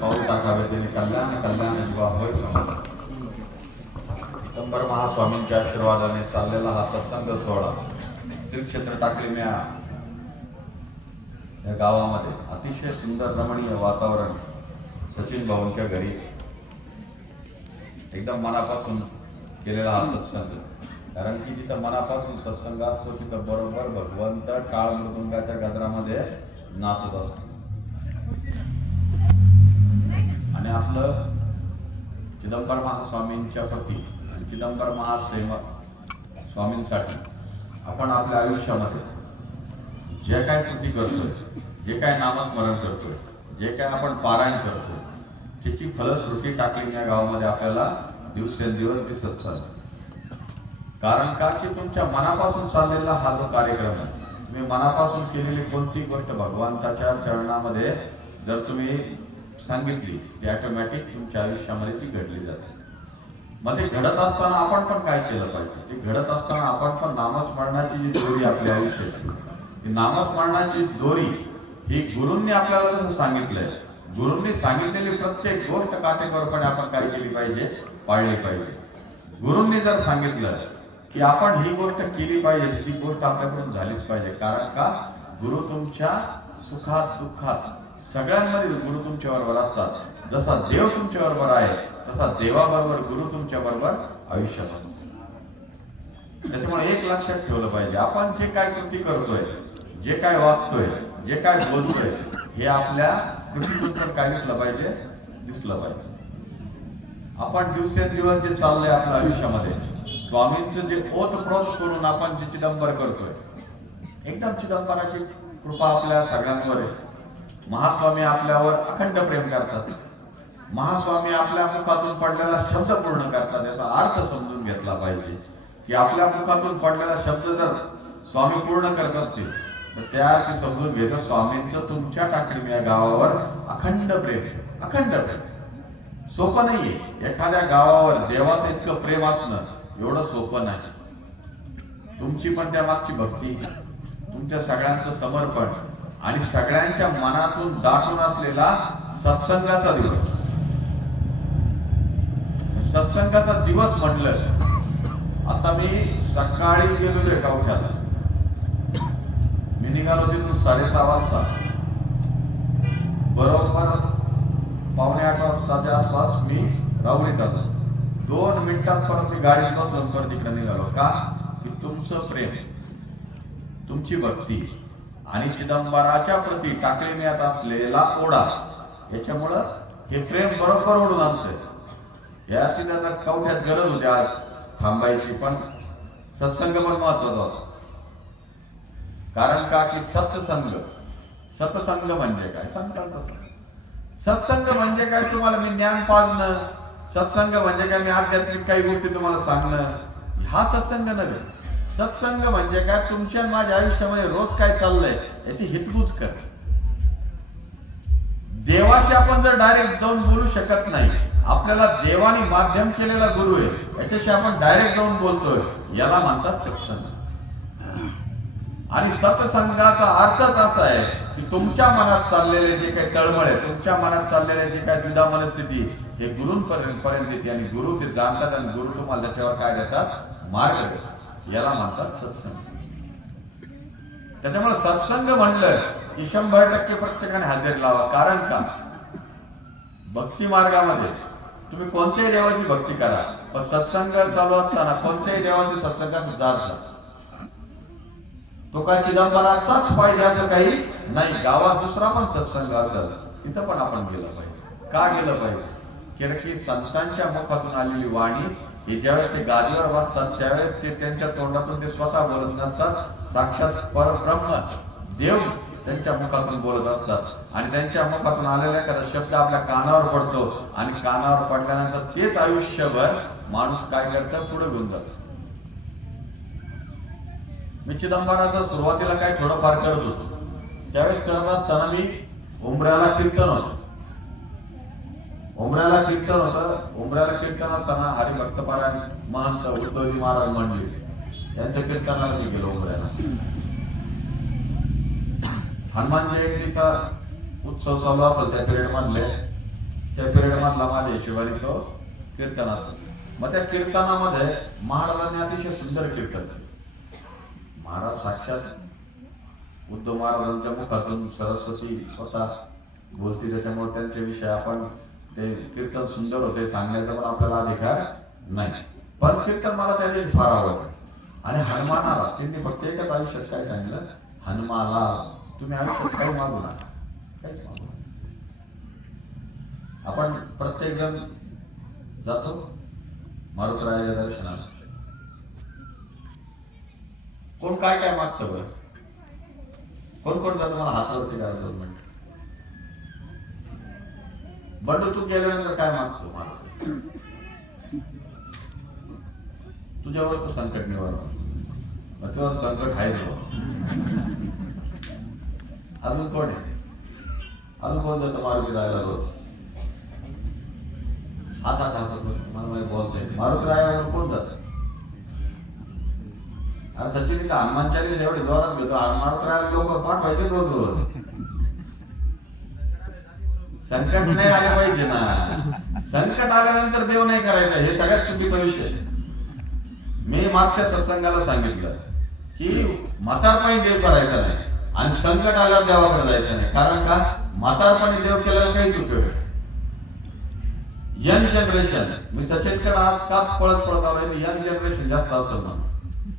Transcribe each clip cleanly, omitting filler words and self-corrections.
पाऊल टाकावे त्याने कल्याण कल्याण जीवा होय समज. पितांबर महास्वामींच्या आशीर्वादाने चाललेला हा सत्संग सोहळा श्री क्षेत्र टाकलीम्या या गावामध्ये अतिशय सुंदर रमणीय वातावरण सचिन भाऊंच्या घरी एकदम मनापासून केलेला हा सत्संग. कारण की जिथं मनापासून सत्संग असतो तिथं बरोबर भगवंत टाळ मृदुंगाच्या गजरामध्ये नाचत असतो. आणि आपलं चिदंबर महास्वामींच्या प्रती आणि चिदंबर महासेवक स्वामींसाठी आपण आपल्या आयुष्यामध्ये जे काय कृती करतोय, जे काय नामस्मरण करतोय, जे काय आपण पारायण करतोय, त्याची फलश्रुती टाकली या गावामध्ये आपल्याला दिवसेंदिवस दिसत चालते. कारण का की तुमच्या मनापासून चाललेला हा जो कार्यक्रम आहे, तुम्ही मनापासून केलेली कोणती गोष्ट भगवंताच्या चरणामध्ये जर तुम्ही सांगितली ती ऑटोमॅटिक तुमच्या आयुष्यामध्ये ती घडली जाते. मग ते घडत असताना आपण पण काय केलं पाहिजे? ते घडत असताना आपण पण नामस्मरणाची जी दोरी आपल्या आयुष्याची, ती नामस्मरणाची दोरी ही गुरूंनी आपल्याला जसं सांगितलंय, गुरूंनी सांगितलेली प्रत्येक गोष्ट काटेकोरपणे आपण काय केली पाहिजे? पाळली पाहिजे. गुरूंनी जर सांगितलं की आपण ही गोष्ट केली पाहिजे, ती गोष्ट आपल्याकडून झालीच पाहिजे. कारण का गुरु तुमच्या सुखात दुःखात सगळ्यांमध्ये गुरु तुमच्या बरोबर असतात. जसा देव तुमच्या बरोबर आहे तसा देवाबरोबर गुरु तुमच्या बरोबर आयुष्यात असतो. त्याच्यामुळे एक लक्षात ठेवलं पाहिजे, आपण जे काय कृती करतोय, जे काय वागतोय, जे काय बोलतोय, हे आपल्या कृतीतून पण काय दिसलं पाहिजे? दिसलं पाहिजे. आपण दिवसेंदिवस जे चाललंय आपल्या आयुष्यामध्ये, स्वामींचं जे ओतप्रोत करून आपण जे चिदंबर करतोय, एकदम चिदंबराची कृपा आपल्या सगळ्यांवर आहे. महास्वामी आपल्यावर अखंड प्रेम करतात. महास्वामी आपल्या मुखातून पडलेला शब्द पूर्ण करतात. याचा अर्थ समजून घेतला पाहिजे की आपल्या मुखातून पडलेला शब्द जर स्वामी पूर्ण करत असतील तर त्या अर्थी समजून घेतो स्वामींचं तुमच्या टाकळी या गावावर अखंड प्रेम. अखंड प्रेम सोपं नाहीये. एखाद्या गावावर देवाचं इतकं प्रेम असणं एवढं सोपं नाही. तुमची पण त्या मागची भक्ती, तुमच्या सगळ्यांचं समर्पण आणि सगळ्यांच्या मनातून दाटून असलेला सत्संगाचा दिवस. सत्संगाचा दिवस म्हटलं, आता मी सकाळी गेलेलो गावठ्याला. मी निघालो तिथून 6:30 वाजता. बरोबर 7:45 वाजताच्या आसपास मी राहुरीत आलो. 2 मिनिटात परत मी गाडीत बसलो, परत तिकडे निघालो. का की तुमचं प्रेम, तुमची भक्ती आणि चिदंबराच्या प्रती टाकळीण्यात असलेला ओढा, याच्यामुळं हे प्रेम बरोबर ओढून आणतंय. या तिथं कवठ्यात गरज होती आज थांबायची, पण सत्संग पण महत्वाचा होता. कारण का की सत्संग म्हणजे काय सांगताल तसं. सत्संग म्हणजे काय? तुम्हाला मी ज्ञान पाजणं. सत्संग म्हणजे काय? मी आध्यात्मिक काही गोष्टी तुम्हाला सांगणं. हा सत्संग नव्हे. सत्संग म्हणजे काय? तुमच्या माझ्या आयुष्यामध्ये रोज काय चाललंय याची हितगुज कर. देवाशी आपण जर डायरेक्ट जाऊन बोलू शकत नाही. आपल्याला देवाने माध्यम केलेला गुरु आहे, याच्याशी आपण डायरेक्ट जाऊन बोलतोय, याला म्हणतात सत्संग. आणि सत्संगाचा अर्थच असा आहे की तुमच्या मनात चाललेले जे काही तळमळ आहे, तुमच्या मनात चाललेले जे काही द्विधा मनस्थिती, हे गुरूंपर्यंत येते आणि गुरु ते जाणतात आणि गुरु तुम्हाला त्याच्यावर काय देतात? मार्ग देतात. याला म्हणतात सत्संग. त्याच्यामुळे सत्संग म्हणलं की 100% प्रत्येकाने हजेरी लावा. कारण का भक्ती मार्गामध्ये तुम्ही कोणत्याही देवाची भक्ती करा, पण सत्संग चालू असताना कोणत्याही देवाचे सत्संगात जात जा. तो काय चिदंबराचाच पाहिजे असं काही नाही. गावात दुसरा पण सत्संग असेल तिथं पण आपण गेलं पाहिजे. का गेलं पाहिजे? कारण की संतांच्या मुखातून आलेली वाणी ही ज्यावेळेस ते गादीवर बसतात त्यावेळेस ते त्यांच्या तोंडातून ते स्वतः बोलत नसतात. साक्षात परब्रह्म देव त्यांच्या मुखातून बोलत असतात आणि त्यांच्या मुखातून आलेला एखादा शब्द आपल्या कानावर पडतो आणि कानावर पडल्यानंतर तेच आयुष्यभर माणूस काय करतं? पुढे घेऊन जातो. मी चिदंबराचं सुरुवातीला काय थोडंफार करत होतो. त्यावेळेस करत असताना मी उमऱ्याला कीर्तन होतं. उमऱ्याला कीर्तन असताना हरिभक्तपारायण महंत उद्धवजी महाराज मंडळी यांच्या कीर्तनाला मी गेलो उमऱ्याला. हनुमान जयंतीचा उत्सव चालू असेल त्या पिरियड मधले त्या पिरियड मधला माझ्या हिशोबाने तो कीर्तन असतो. मग त्या कीर्तनामध्ये महाराजांनी अतिशय सुंदर कीर्तन केलं. महाराज साक्षात उद्धव महाराजांच्या मुखातून सरस्वती स्वतः बोलती, त्याच्यामुळे त्यांच्याविषयी आपण ते कीर्तन सुंदर होते सांगण्याचा पण आपल्याला अधिकार नाही. पण कीर्तन मला त्या दिवशी फार आवडतं. आणि हनुमानाला त्यांनी फक्त एकच आयुष्यात काय सांगितलं, हनुमानाला तुम्ही आयुष्यात काही मागू नका, काहीच मागू नका. आपण प्रत्येक जण जातो मारुतीरायाच्या दर्शनाला, कोण काय काय मागतं बरं? कोण कोण जातो? मला हातावरती काय 2 मिनिट. बंडू तू गेल्यानंतर काय मागतो? मारुती तुझ्यावरचं संकट निवारण, तुझ्यावर संकट आहे देवा. अजून कोण आहे? अजून कोण जातं मारुतीरायाला रोज? हात मला माहिती बोलतोय. मारुतीरायावर कोण जात? अरे सचिन इथं हनुमान चालीस एवढे जोरात घेतो, मारुतीरायाला लोक पाठवायचे रोज रोज. संकट नाही आले पाहिजे ना. संकट आल्यानंतर देव नाही करायचा, हे सगळ्यात चुकीचा विषय. मी मागच्या सत्संगाला सांगितलं की म्हातारपणी देव करायचा नाही आणि संकट आल्यावर देवाकडे जायचं नाही. कारण का? म्हातारपणी देव केल्याला काहीच उपयोग आहे. यंग जनरेशन, मी सचिनकडे आज का पळत आलोय, यंग जनरेशन जास्त असेल म्हणून.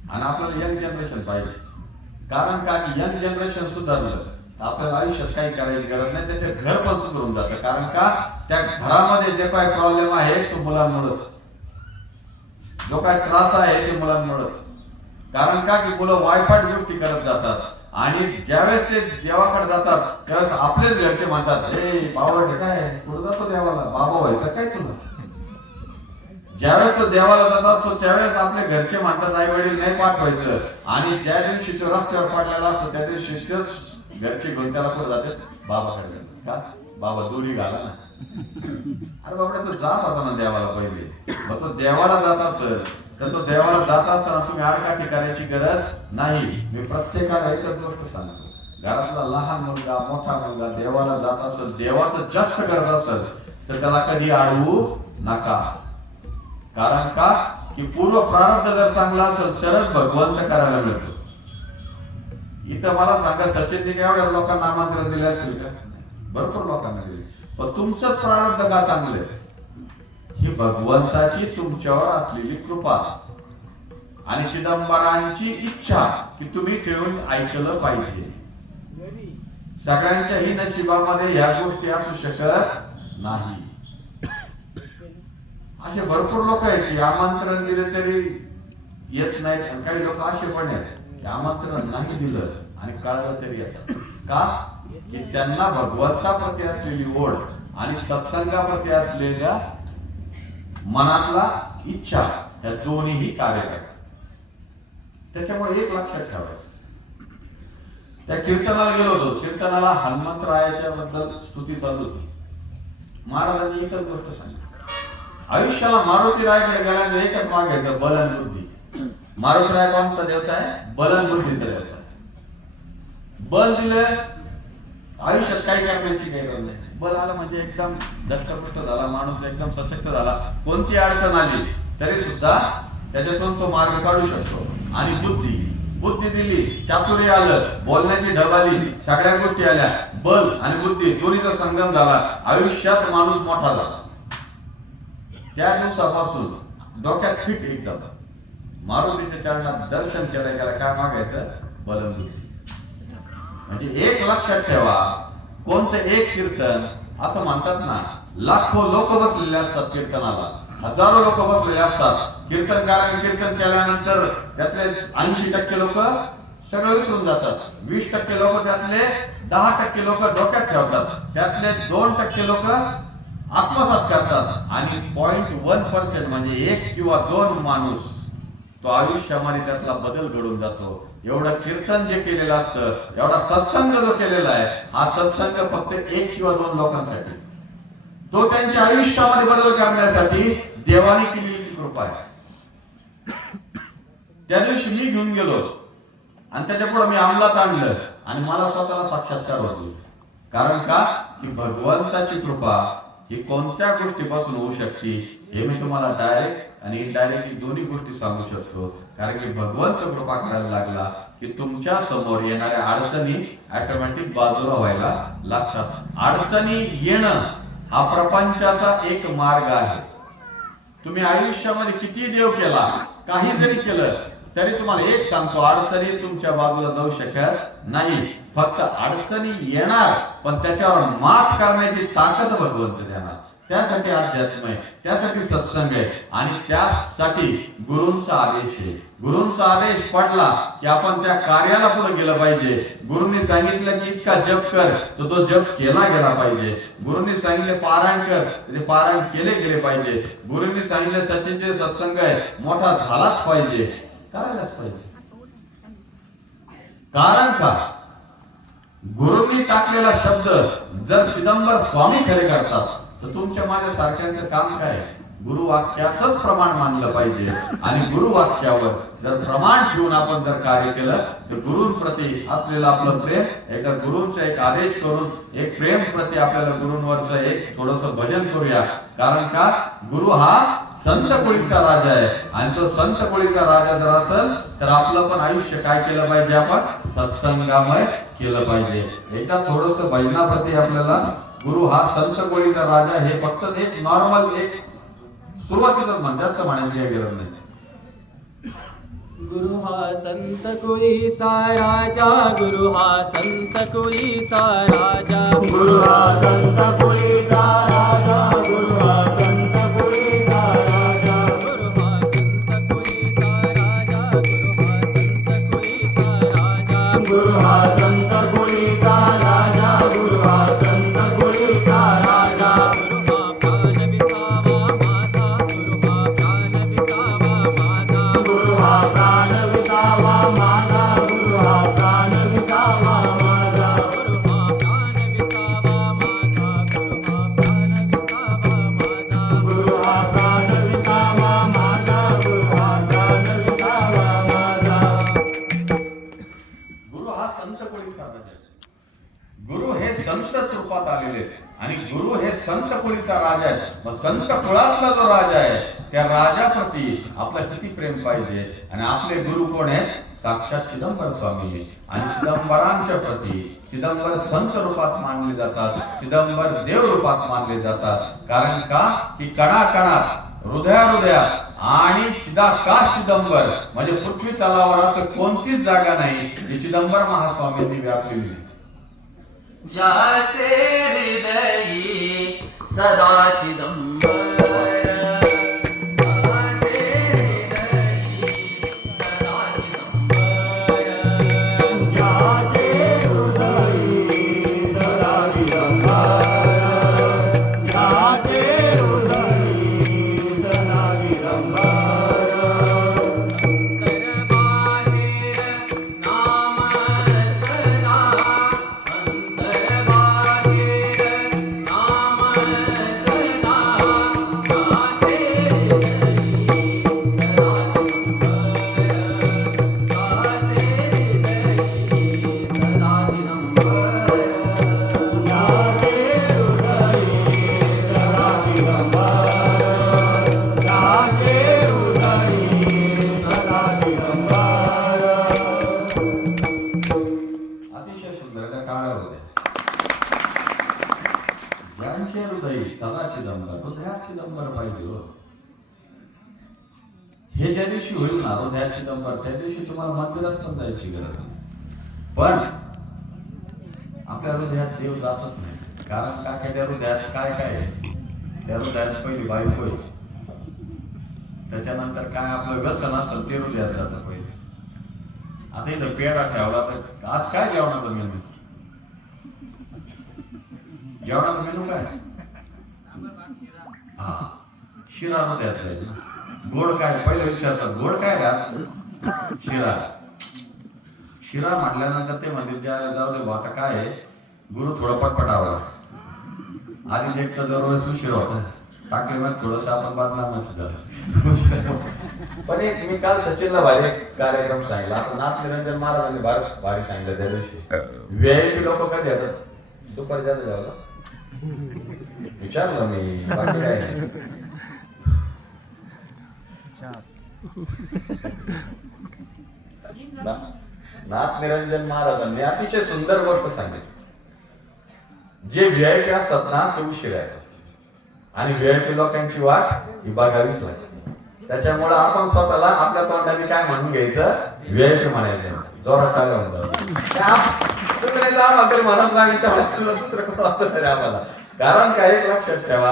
आणि आपल्याला यंग जनरेशन पाहिजे. कारण का की यंग जनरेशन सुधारलं तर आपल्याला आयुष्यात काही करायची गरज नाही, त्याचे घर पण सुधारून जातं. कारण का त्या घरामध्ये जे काय प्रॉब्लेम आहे तो मुलांमुळेच, जो काय त्रास आहे ते मुलांमुळेच. कारण का की मुलं वायफाट गोष्टी करत जातात आणि ज्यावेळेस ते देवाकडे जातात त्यावेळेस आपलेच घरचे म्हणतात, ए बावट काय कुठं जातो देवाला, बाबा व्हायचं काय तुला? ज्यावेळेस तो देवाला जात असतो त्यावेळेस आपले घरचे म्हणतात आई वडील नाही पाठवायचं. आणि ज्या दिवशी तो रस्त्यावर पडलेला असतो त्या दिवशी तेच घरचे घेऊन त्याला कुठे जातात? बाबाकडे. का? बाबा दोरी घाला ना. अरे बाबा तो जात होता ना देवाला पहिले, मग तो देवाला जात असेल तर तो देवाला जात असताना तुम्ही आडकाठी करायची गरज नाही. मी प्रत्येकाला एकच गोष्ट सांगतो, घरातला लहान मुलगा मोठा मुलगा देवाला जात असेल, देवाचं जास्त करत असेल तर त्याला कधी अडवू नका. कारण का की पूर्व प्रारब्ध जर चांगला असेल तरच भगवंत करायला मिळतो. इथं मला सांगा सचिनने एवढ्या लोकांना आमंत्रण दिले असेल का? भरपूर लोकांना दिले. पण तुमचंच प्रारब्ध का चांगले? ही भगवंताची तुमच्यावर असलेली कृपा आणि चिदंबरांची इच्छा की तुम्ही ठेवून ऐकलं पाहिजे. सगळ्यांच्याही नशिबामध्ये ह्या गोष्टी असू शकत नाही. असे भरपूर लोक आहेत की आमंत्रण दिले तरी येत नाहीत. आणि काही लोक असे पण आहेत की आमंत्रण नाही दिलं आणि कळलं तरी येतात. का? की त्यांना भगवंताप्रती असलेली ओढ आणि सत्संगाप्रती असलेल्या मनातला इच्छा या दोन्हीही कार्य करतात. त्याच्यामुळे एक लक्षात ठेवायचं, त्या कीर्तनाला गेलो होतो, कीर्तनाला हनुमंतरायाच्या बद्दल स्तुती चालू होती. महाराजांनी एकच गोष्ट सांगितली, आयुष्याला मारुतीरायाकडे गेल्यानंतर एकच मागायचं, बल आणि बुद्धी. मारुतीराय कोणता देवता आहे? बल आणि बुद्धीचा देवता. बल दिलं आयुष्यात काही करण्याची काही गरज नाही. बल आलं म्हणजे एकदम दष्टपुष्ट झाला माणूस, एकदम सशक्त झाला. कोणती अडचण आली तरी सुद्धा त्याच्यातून तो मार्ग काढू शकतो. आणि बुद्धी दिली, चातुर्य आलं, बोलण्याची ढब आली, सगळ्या गोष्टी आल्या. बल आणि बुद्धी दोन्हीचा संगम झाला, आयुष्यात माणूस मोठा झाला. त्या दिवसापासून डोक्यात फिट एकदम मारुतीच्या चरणात दर्शन केलं गेलं. काय मागायचं? बल आणि बुद्धी. म्हणजे एक लक्षात ठेवा, कोणतं एक कीर्तन असं म्हणतात ना, लाखो लोक बसलेले असतात कीर्तनाला, हजारो लोक बसलेले असतात. कीर्तनकाराने कीर्तन केल्यानंतर त्यातले 80% लोक सगळं विसरून जातात. 20% लोक त्यातले 10% लोक डोक्यात ठेवतात, त्यातले 2% लोक आत्मसात करतात. आणि 0.1% म्हणजे 1 किंवा 2 माणूस तो आयुष्यामध्ये त्यातला बदल घडून जातो. एवढं कीर्तन जे केलेलं असतं, एवढा सत्संग जो केलेला आहे, हा सत्संग फक्त 1 किंवा 2 लोकांसाठी, तो त्यांच्या आयुष्यामध्ये बदल करण्यासाठी देवाने केलेली कृपा आहे. त्या दिवशी मी घेऊन गेलो आणि त्याच्या पुढे मी अंमलात आणलं आणि मला स्वतःला साक्षात्कार होतो. कारण का की भगवंताची कृपा ही कोणत्या गोष्टीपासून होऊ शकते हे मी तुम्हाला डायरेक्ट आणि इनडायरेक्टली दोन्ही गोष्टी सांगू शकतो. कारण की भगवंत कृपा करायला लागला की तुमच्या समोर येणाऱ्या अडचणी ऑटोमॅटिक बाजूला व्हायला लागतात. अडचणी येणं हा प्रपंचाचा एक मार्ग आहे. तुम्ही आयुष्यामध्ये किती देव केला, काही जरी केलं तरी तुम्हाला एक सांगतो, अडचणी तुमच्या बाजूला जाऊ शकत नाही. फक्त अडचणी येणार, पण त्याच्यावर मात करण्याची ताकद भगवंत देणार. त्यासाठी अध्यात्म आहे, त्यासाठी सत्संग आहे आणि त्यासाठी गुरूंचा आदेश आहे. गुरूंचा आदेश पडला की आपण त्या कार्याला पुढे गेलं पाहिजे. गुरूंनी सांगितलं की इतका जप कर, तर तो जप केला गेला पाहिजे. गुरूंनी सांगितले पारायण कर, ते पारायण केले गेले पाहिजे. गुरूंनी सांगितले सचिनचे सत्संग आहे, मोठा झालाच पाहिजे, करायलाच पाहिजे. कारण का? गुरूंनी टाकलेला शब्द जर चिदंबर स्वामी खरे करतात तर तुमच्या माझ्या सारख्यांचं काम काय? गुरु वाक्याचंच प्रमाण मानलं पाहिजे. आणि गुरु वाक्यावर जर प्रमाण ठेवून आपण जर कार्य केलं तर गुरूंप्रती असलेलं आपलं प्रेम, एकदा गुरूंचा एक आदेश करून एक प्रेम प्रति आपल्याला गुरूंवरचं एक थोडंसं भजन करूया. कारण का? गुरु हा संत कोळीचा राजा आहे आणि तो संत कोळीचा राजा जर असेल तर आपलं पण आयुष्य काय केलं पाहिजे? आपण सत्संगामय केलं पाहिजे. एकदा थोडस भजनाप्रती आपल्याला गुरु हा संत कोळीचा राजा हे फक्त एक नॉर्मल एक सुरुवातीचं म्हण, जास्त म्हणायची काही गरज नाही. गुरु हा संत कोळीचा राजा, गुरु हा संत कोळीचा राजा, गुरु हा संत कोळीचा राजा, गुरु हा संत कोळीचा राजा, गुरु हा संत कोळीचा राजा, गुरु हा संत कोळीचा राजा, गुरु हा संत कोळीचा राजा, गुरु हा गुरु हा प्राण विसावा माझा, गुरु हा प्राण विसावा माझा, गुरु हा प्राण विसावा माझा, गुरु हा प्राण विसावा माझा, गुरु हा प्राण विसावा माझा, गुरु हा संत कोळीचा राजा आहे. गुरु हे संत रूपात आलेले आणि गुरु हे संत कुळीचा राजा आहे. मग संत कुळातला जो राजा आहे त्या राजाप्रती आपलं किती प्रेम पाहिजे. आणि आपले गुरु कोण आहेत? साक्षात चिदंबर स्वामी. आणि चिदंबरांच्या प्रती चिदंबर संत रूपात मानले जातात, चिदंबर देव रूपात मानले जातात. कारण का? की कणाकणात हृदयात आणि चिदाकाश चिदंबर म्हणजे पृथ्वी तलावर असं कोणतीच जागा नाही जी चिदंबर महास्वामींनी व्यापलेली. ज्याचे हृदयी सदा चिदंबर, ज्याचे हृदयी सदा चिदंबर, ज्याचे हृदयी सदा चिदंबर, अतिशय सुंदर त्या काळ्या होत्या. ज्यांचे हृदय सदा चिदंबर, हृदयात चिदंबर पाहिजे हो. हे ज्या दिवशी होईल ना हृदयात चिदंबर, त्या दिवशी तुम्हाला मंदिरात पण जायची गरज नाही. पण आपल्या हृदयात देव जातच नाही. कारण का? त्या हृदयात काय काय आहे? त्या हृदयात पहिली बायको आहे, त्याच्यानंतर काय आपलं व्यसन असेल ते हृदयात जातं पहिले. आता इथं पेढा ठेवला तर आज काय जेवणाचा मेनू? जेवणाचा मेनू काय? हा, शिरा हृदयात जाईल ना. गोड काय? पहिले विचारतात गोड काय आज? शिरा. शिरा म्हटल्यानंतर ते म्हणते ज्याला जाऊ दे आता काय आहे, गुरु थोडं पटपट आवडा. आधी एक तर दरवेळेस उशीर होता, टाकले मग थोडस आपण बदनामच झालं. पण एक मी काल सचिनला भारी कार्यक्रम सांगितला. आता नाथ निरंजन महाराजांनी भारी सांगितलं त्या दिवशी. VIP लोक कधी येतात? दुपारी जात जेवायला. विचारलं मी, बाकी काय नाही. नाथ निरंजन महाराजांनी अतिशय सुंदर गोष्ट सांगितली. जे व्हीआयपी असतात ना ते उशीर येतात आणि व्हीआयपी लोकांची वाट ही बघावीच लागते. त्याच्यामुळे आपण स्वतःला आपल्या तोंडाने काय म्हणून घ्यायचं, व्हीआयपी म्हणायचं. जोरात टाळ्या म्हणतात म्हणत नाही, दुसरं कोण तरी आम्हाला. कारण काय, एक लक्षात ठेवा,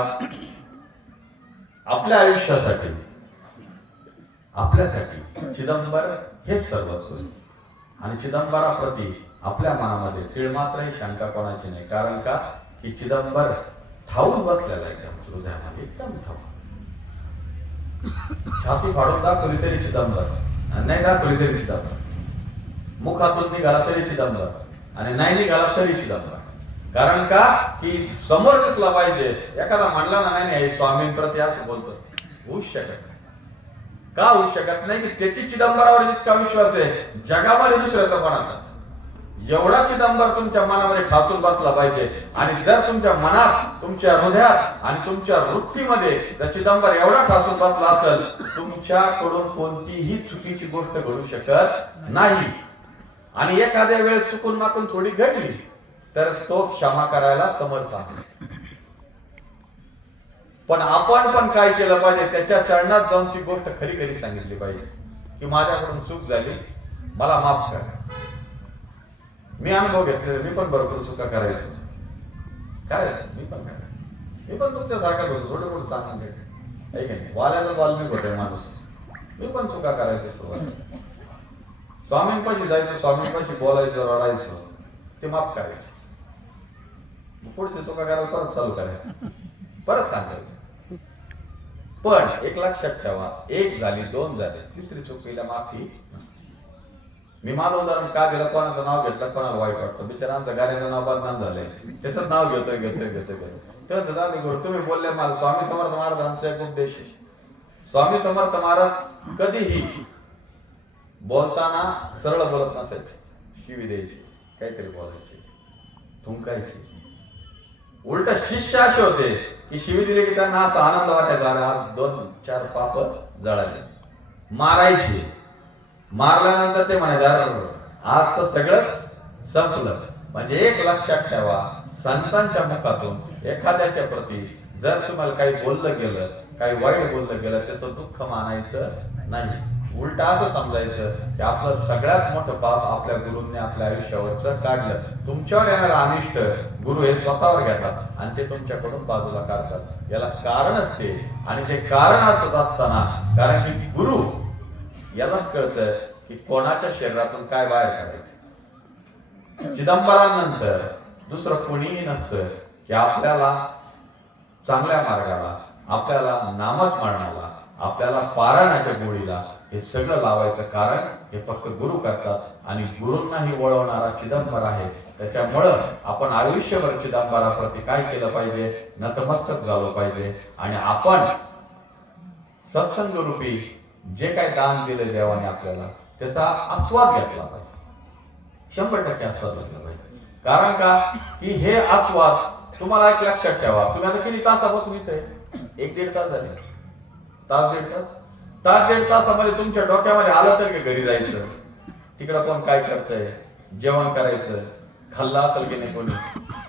आपल्या आयुष्यासाठी आपल्यासाठी चिदंबर हेच सर्वस्व. आणि चिदंबराप्रती आपल्या मनामध्ये तीळमात्रही शंका कोणाची नाही. कारण का की चिदंबर ठाऊन बसलेला एकदम हृदयामध्ये, एकदम ठाऊन. छाती फाडून दाखवली तरी चिदंबर, नाही दाखवली तरी चिदंबर. मुखातून निघाला तरी चिदंबर आणि नाही निघाला तरी चिदंबर. कारण का की समोर दिसला पाहिजे. एखादा म्हणला ना नाही स्वामींप्रती असं बोलतो, होऊच शकत नाही. का होऊ शकत नाही की त्याची चिदंबरावर जितका विश्वास आहे जगामध्ये दुसऱ्याचा कोणाचा, एवढा चिदंबर तुमच्या मनामध्ये ठासून बसला पाहिजे. आणि जर तुमच्या मनात, तुमच्या हृदयात आणि तुमच्या वृत्तीमध्ये जर चिदंबर एवढा ठासून बसला असेल, तुमच्याकडून कोणतीही चुकीची गोष्ट घडू शकत नाही. आणि एखाद्या वेळेस चुकून माकून थोडी घडली तर तो क्षमा करायला समर्थ आहे. पण आपण पण काय केलं पाहिजे, त्याच्या चरणात जाऊन ती गोष्ट खरी खरी सांगितली पाहिजे की माझ्याकडून चूक झाली, मला माफ कर. मी अनुभव घेतलेला, मी पण भरपूर चुका करायचो, मी पण करायचो. मी पण तुमच्यासारखाच होतो, थोडं थोडं चांगलं आहे का नाही. वाल्याचा वाल्मिक होतोय माणूस. मी पण चुका करायचो सुरुवात. स्वामींपाशी जायचं, स्वामींपाशी बोलायचं, रडायचं, ते माफ करायचं. पुढची चुका करायला परत चालू करायचं, परत सांगायचं. पण एक लक्षात ठेवा, एक झाली, दोन झाले, तिसरी चुकीला माफी नसते. मी माझं उदाहरण का दिलं, कोणाचं नाव घेतलं कोणाला वाईट वाटतं. बिचारा आमच्या गाण्याचं नाव बदनाम झालंय, त्याचं नाव घेतोय तेव्हा झाली गोष्ट. तुम्ही बोलले मला स्वामी समर्थ महाराजांचा एक उपदेश आहे. स्वामी समर्थ महाराज कधीही बोलताना सरळ बोलत नसायचे, शिवी द्यायची, काहीतरी बोलायची, थुंकायची. उलट शिष्य असे होते की शिवी दिली की त्यांना असा आनंद वाटायचा, आज 2-4 पाप जळाले. मारायचे, मारल्यानंतर ते म्हणायचे आज तर सगळंच संपलं. म्हणजे एक लक्षात ठेवा, संतांच्या मुखातून एखाद्याच्या प्रती जर तुम्हाला काही बोललं गेलं, काही वाईट बोललं गेलं, त्याचं दुःख मानायचं नाही. उलट असं समजायचं की आपलं सगळ्यात मोठं पाप आपल्या गुरूंनी आपल्या आयुष्यावरचं काढलं. तुमच्यावर येणारं अनिष्ट गुरु हे स्वतःवर घेतात आणि ते तुमच्याकडून बाजूला काढतात. याला कारणच ते. आणि ते कारण असत असताना, कारण की गुरु यालाच कळतं की कोणाच्या शरीरातून काय बाहेर काढायचं. चिदंबरानंतर दुसरं कोणीही नसतं की आपल्याला चांगल्या मार्गाला, आपल्याला नामस्मरणाला, आपल्याला पारायणाच्या गोळीला हे सगळं लावायचं कारण हे फक्त गुरु करतात. आणि गुरूंनाही वळवणारा चिदंबर आहे. त्याच्यामुळं आपण आयुष्यभर चिदंबराप्रती काय केलं पाहिजे, नतमस्तक झालो पाहिजे. आणि आपण सत्संग रूपी जे काय दान दिले देवाने आपल्याला, त्याचा आस्वाद घेतला पाहिजे, 100% आस्वाद घेतला पाहिजे. कारण का की हे आस्वाद तुम्हाला एक लक्षात ठेवा, तुम्ही आता किती तासापासून इथे, 1-1.5 तास झाले, तास 1.5 तासामध्ये तुमच्या डोक्यामध्ये आलं तर की घरी जायचं, तिकडं कोण काय करतंय, जेवण करायचं, खाल्लं असेल की नाही कोणी.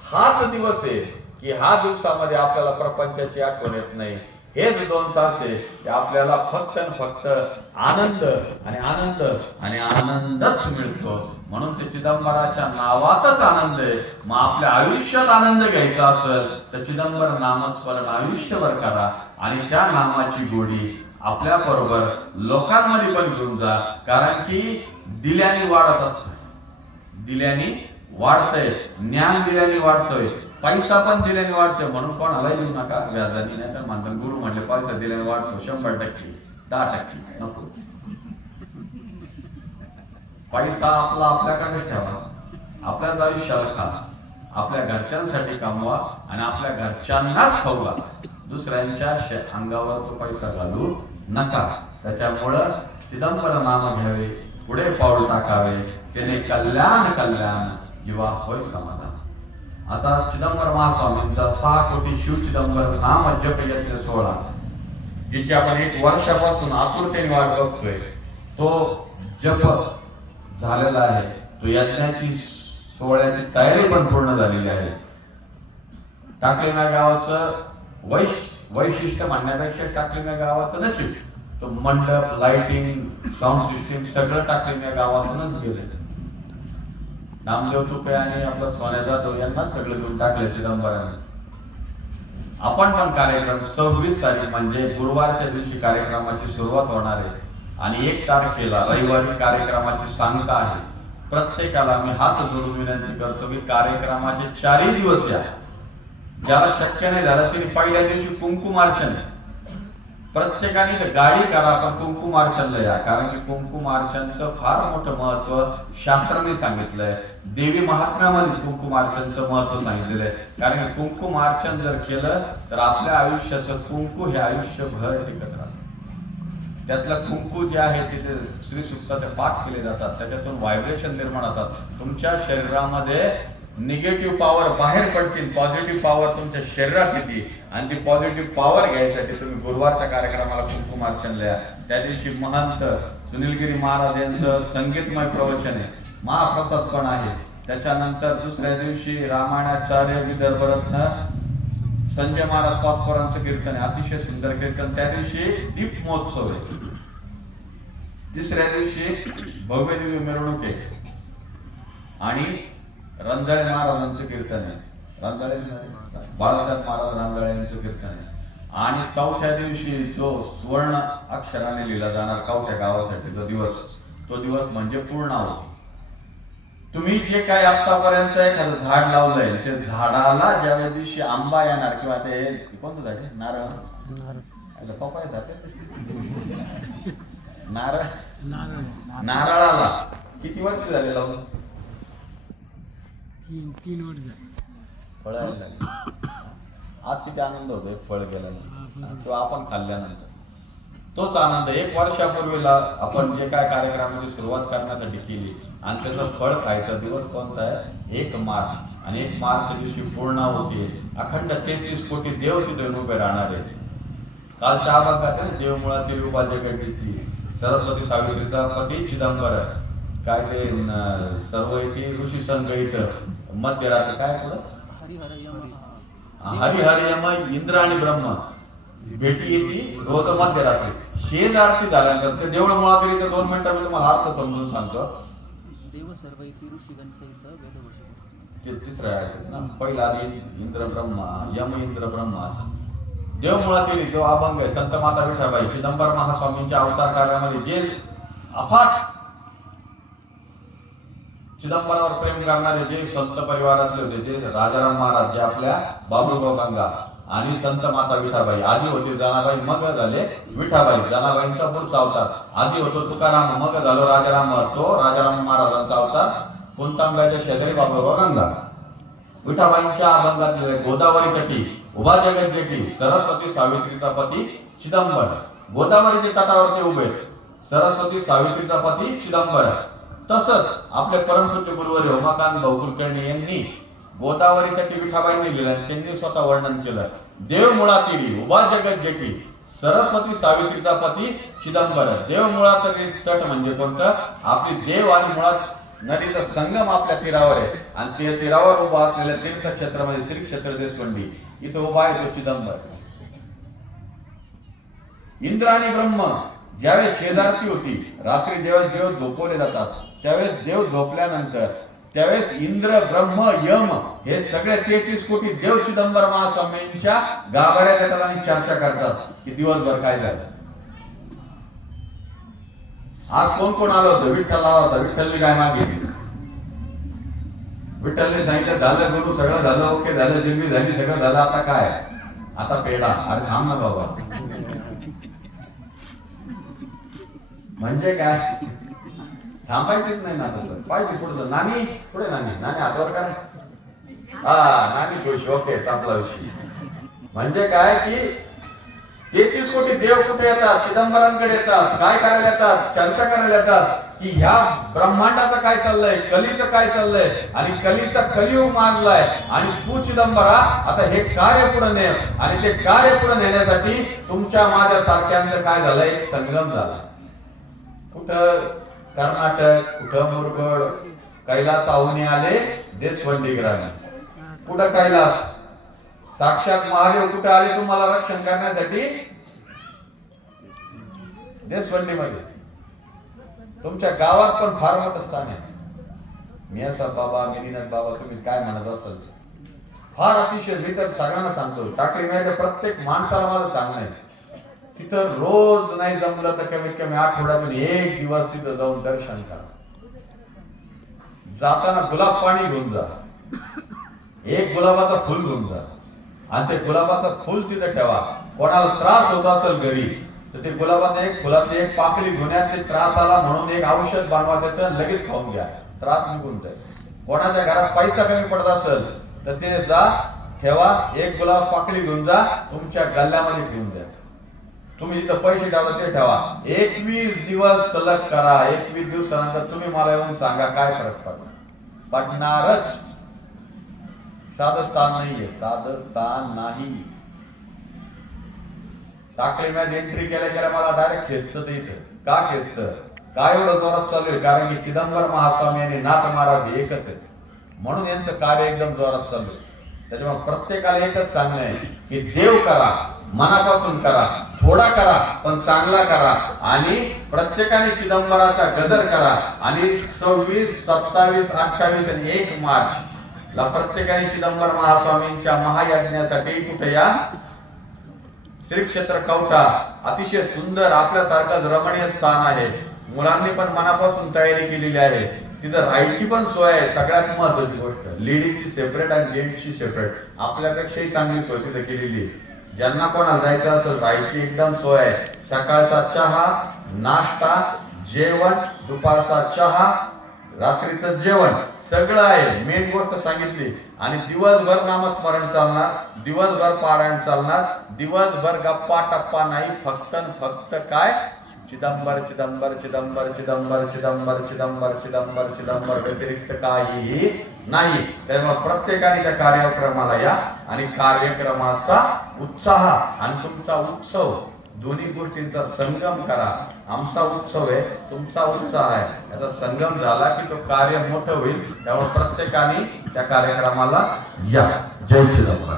हाच दिवस आहे की हा दिवसामध्ये आपल्याला प्रपंचाची आठवण येत नाही. हेच 2 तास आहे की आपल्याला फक्त आनंद आणि आनंद आणि आनंदच मिळतो. म्हणून ते चिदंबराच्या नावातच आनंद आहे. मग आपल्या आयुष्यात आनंद घ्यायचा असेल तर चिदंबर नामस्मरण आयुष्यभर करा आणि त्या नामाची गोडी आपल्या बरोबर लोकांमध्ये पण घेऊन जा. कारण की दिल्याने वाढत असत, दिल्याने वाढतंय, ज्ञान दिल्याने वाढतोय, पैसा पण दिल्याने वाढतोय. म्हणून कोणाला देऊ नका व्याजाने, नाही तर म्हणतात गुरु म्हणले पैसा दिल्याने वाढतो 100%, 10% नको. पैसा आपला आपल्याकडेच ठेवा, आपल्याच आयुष्याला खा, आपल्या घरच्यांसाठी कमवा आणि आपल्या घरच्यांनाच खाऊ घाला. दुसऱ्यांच्या अंगावर तो पैसा घालू नका. त्याच्यामुळं चिदंबर नाम घ्यावे, पुढे पाऊल टाकावे, त्याने कल्याण जीवा होय समाधान. आता चिदंबर महास्वामींचा 6 कोटी शिव चिदंबर नाम जप यज्ञ सोहळा, जिची आपण 1 वर्षापासून आतुरतेने वाट बघतोय, तो जप झालेला आहे. तो यज्ञाची सोहळ्याची तयारी पण पूर्ण झालेली आहे. टाकलिंगा गावाचं वैशिष्ट्य म्हणण्यापेक्षा टाकलिंगा गावाचं नशीब, तो मंडप, लाइटिंग, साऊंड सिस्टीम सगळं टाकलिंगा गावातूनच गेले. नामदेव तुपे आणि आपला सोन्या जाधव यांना सगळं घेऊन टाकले चिदंबराने. आपण पण कार्यक्रम 26 तारीख म्हणजे गुरुवारच्या दिवशी कार्यक्रमाची सुरुवात होणार आहे आणि 1 तारखेला रविवारी कार्यक्रमाची सांगता आहे. प्रत्येकाला मी हात जोडून विनंती करतो की कार्यक्रमाचे 4 दिवस या. ज्याला शक्य नाही झालं तरी पहिल्या दिवशी कुंकुमार्चन आहे. प्रत्येकाने गाडी करा पण कुंकुमार्चनला या, कारण की कुंकुमार्चनचं फार मोठं महत्व शास्त्राने सांगितलंय. देवी महात्म्यामध्ये कुंकुमार्चनचं महत्व सांगितलेलं आहे. कारण की कुंकुमार्चन जर केलं तर आपल्या आयुष्याचं कुंकू हे आयुष्यभर टिकत राहतं. त्यातलं कुंकू जे आहे तिथे श्री सुक्ताचे पाठ केले जातात, त्याच्यातून व्हायब्रेशन निर्माण होतात. तुमच्या शरीरामध्ये निगेटिव्ह पॉवर बाहेर पडतील, पॉझिटिव्ह पॉवर तुमच्या शरीरात येते आणि ती पॉझिटिव्ह पॉवर घ्यायसाठी तुम्ही गुरुवारच्या कार्यक्रमाला कुंकुमार्चनला या. त्या दिवशी महंत सुनीलगिरी महाराज यांचं संगीतमय प्रवचन आहे, महाप्रसाद पण आहे. त्याच्यानंतर दुसऱ्या दिवशी रामायणाचार्य विदर्भरत्न संजय महाराज पाचपोरांचं कीर्तन आहे, अतिशय सुंदर कीर्तन. त्या दिवशी दीप महोत्सव आहे. तिसऱ्या दिवशी भव्य दिव्य मिरवणूक आहे आणि रंजाळे महाराजांचं कीर्तन आहे. रंजाळे बाळासाहेब महाराज रंजाळे यांचं कीर्तन आहे. आणि चौथ्या दिवशी जो सुवर्ण अक्षराने लिहिला जाणार कवठ्या गावासाठी जो दिवस, तो दिवस म्हणजे पूर्णाहुती. तुम्ही जे काय आतापर्यंत एखादं झाड लावलंय, ते झाडाला ज्या दिवशी आंबा येणार किंवा ते कोणतं झाड आहे, नारळ, पपया नारळाला किती वर्ष झाले लावून? 3 वर्ष झाले. फळ आज किती आनंद होतो एक फळ गेल्यानंतर, तो आपण खाल्ल्यानंतर तोच आनंद. 1 वर्षापूर्वीला आपण जे काय कार्यक्रमाची सुरुवात करण्यासाठी केली आणि त्याचं फळ खायचा दिवस कोणता आहे? 1 मार्च. आणि 1 मार्चच्या दिवशी पूर्णाहुती आहे. अखंड 33 कोटी देव तिथे उभे राहणार आहे. कालच्या अभंगात आहे, देव मुळातील उभा जगतीची, सरस्वती सावित्रीचा पती चिदंबर, काय ते सर्व येते ऋषी संगीत, मध्यरात्री काय पुढं हरिहर यम इंद्र आणि ब्रह्म भेटी येते रोज मध्यरात्री. शेजारती झाल्यानंतर ते देवळ मुळातील 2 मिनिटांमध्ये तुम्हाला अर्थ समजून सांगतो. देव सर्व येती ऋषीगण सहित वेदवशी. ते तिसरं आहे ना, पहिला आधी इंद्र ब्रह्मा, यम इंद्र ब्रह्मा असं. देव मुळातील जो अभंग आहे संत माता विठाबाई चिदंबर महास्वामींच्या अवतार कार्यामध्ये जे अफाट चिदंबरावर प्रेम करणारे जे संत परिवारातले होते, जे राजाराम महाराज, जे आपल्या बाबुळगाव गंगा आणि संत माता विठाबाई, आधी होते जनाबाई मग झाले विठाबाई. जनाबाईंचा पुढचा अवतार, आधी होतो तुकाराम मग झालो राजाराम, तो राजाराम महाराजांचा अवतार कुंतांब्याच्या शेजारी बाबुळगाव गंगा. विठाबाईंच्या अभंगातले गोदावरी तटी उभा जगत जेठी, सरस्वती सावित्रीचा पती चिदंबर. गोदावरीच्या तटावर ते उभे, सरस्वती सावित्रीचा पती चिदंबर. तसंच आपले परमपूज्य गुरुवर्य उमाकांत भाऊ कुलकर्णी यांनी गोदावरी तटी विठाबाईंनी लिहिलं, त्यांनी स्वतः वर्णन केलं. देव मुळातील उभा जगत जेठी, सरस्वती सावित्रीचा पती चिदंबर. देव मुळातील तट म्हणजे कोणतं? आपली देव आणि मुळात नदीचा संगम आपल्या तीरावर आहे आणि त्या तीरावर उभा असलेल्या तीर्थक्षेत्रामध्ये श्री क्षेत्र देशवंडी, इथं उभा आहे तो चिदंबर. इंद्र आणि ब्रह्म ज्यावेळेस शेजारती होती, रात्री देव झोपवले जातात, त्यावेळेस देव झोपल्यानंतर त्यावेळेस इंद्र ब्रह्म यम हे सगळे 33 कोटी देव चिदंबर महास्वामींच्या गाभाऱ्यात येतात आणि चर्चा करतात की दिवसभर काय झालं. आज कोण कोण आलं होतं? विठ्ठल आला होता. विठ्ठलने काय मागितली? विठ्ठलने सांगितलं झालं गुरु, सगळं झालं, ओके झालं, जिलबी झाली, सगळं झालं, आता काय? आता पेढा. अरे थांब ना बाबा, म्हणजे काय? थांबायचीच नाही ना. पाहिजे पुढचं. नानी पुढे, नानी हातवर काय? हा, नानी खुश, ओके, संपला विषय. म्हणजे काय की 33 कोटी देव कुठे येतात? चिदंबरांकडे येतात. काय करायला येतात? चर्चा करायला येतात. की ह्या ब्रह्मांडाचं काय चाललंय, कलीचं काय चाललंय, आणि कलीचा कलियुग माजलाय, आणि तू चिदंबरा आता हे कार्य पुढे ने, आणि ते कार्य पुढे नेण्यासाठी तुमच्या माझ्या सारख्यांचं काय झालं, एक संगम झाला. कुठं कर्नाटक, कुठं मुरगड, कैलास आहुनी आले देशवंडी ग्रामी. कुठं कैलास, साक्षात महादेव कुठं आले तुम्हाला रक्षण करण्यासाठी, देशवंडीमध्ये. तुमच्या गावात पण फार मोठं स्थान आहे. मियासा बाबा, मिलिनाथ बाबा, तुम्ही काय म्हणत असाल, फार अतिशय. मी तर सगळ्यांना सांगतो, टाकळी मिळायच्या प्रत्येक माणसाला मला सांगणं आहे, तिथं रोज नाही जमलं तर कमीत कमी आठवड्यातून एक दिवस तिथं जाऊन दर्शन करा. जाताना गुलाब पाणी घेऊन जा, एक गुलाबाचा फुल घेऊन जा, आणि ते गुलाबाचं फुल तिथं ठेवा. कोणाला त्रास होत असेल घरी तर ते गुलाबाचं एक फुलातली एक पाकळी घेऊन या, ते त्रास आला म्हणून एक औषध बनवा त्याचं, लगेच खाऊन घ्या, त्रास निघून जाईल. कोणाच्या घरात पैसा कमी पडत असेल तर ते जा ठेवा, एक गुलाब पाकळी घेऊन जा, तुमच्या गल्ल्यामध्ये ठेवून द्या. तुम्ही जिथं पैसे ठेवला ते ठेवा. 21 दिवस सलग करा. 21 दिवसानंतर तुम्ही मला येऊन सांगा काय फरक पडला. पडणारच. साधं स्थान नाहीये, साधं स्थान नाही. टाकले मॅच एंट्री केल्या केल्या मला डायरेक्ट खेचत इथं. का खेचत, काय एवढं जोरात चालू आहे, कारण की चिदंबर महास्वामी आणि नाथ महाराज एकच आहे, म्हणून यांचं कार्य एकदम जोरात चालू आहे. त्याच्यामुळे प्रत्येकाला एकच सांगणं आहे की देव करा, मनापासून करा, थोडा करा पण चांगला करा, आणि प्रत्येकाने चिदंबराचा गजर करा. आणि 26, 27, 28 आणि 1 मार्च ला प्रत्येकाने चिदंबर महास्वामींच्या महायज्ञासाठी कुठे या, श्री क्षेत्र कवठा. अतिशय सुंदर आपल्यासारखं रमणीय स्थान आहे. मुलांनी पण मनापासून तयारी केलेली आहे. तिथं राहायची पण सोय आहे. सगळ्यात महत्वाची गोष्ट, लेडीजची सेपरेट आणि जेंट्सची सेपरेट. आपल्यापेक्षाही चांगली सोय तिथं केलेली आहे. ज्यांना कोणाला जायचं असेल राहायची एकदम सोय आहे. सकाळचा चहा, नाश्ता, जेवण, दुपारचा चहा, रात्रीचं जेवण सगळं आहे. मेन गोष्ट सांगितली. आणि दिवसभर नामस्मरण चालणार, दिवसभर पारायण चालणार, दिवसभर गप्पा टप्पा नाही. फक्त काय, चिदंबर चिदंबर चिदंबर चिदंबर चिदंबर चिदंबर चिदंबर चिदंबर, व्यतिरिक्त काहीही नाही. त्यामुळे प्रत्येकाने त्या कार्यक्रमाला या, आणि कार्यक्रमाचा उत्साह आणि तुमचा उत्सव दोन्ही गोष्टींचा संगम करा. आमचा उत्सव आहे, तुमचा उत्साह आहे, याचा संगम झाला की तो कार्य मोठं होईल. त्यामुळे प्रत्येकाने त्या कार्यक्रमाला या. जय चिदंबर.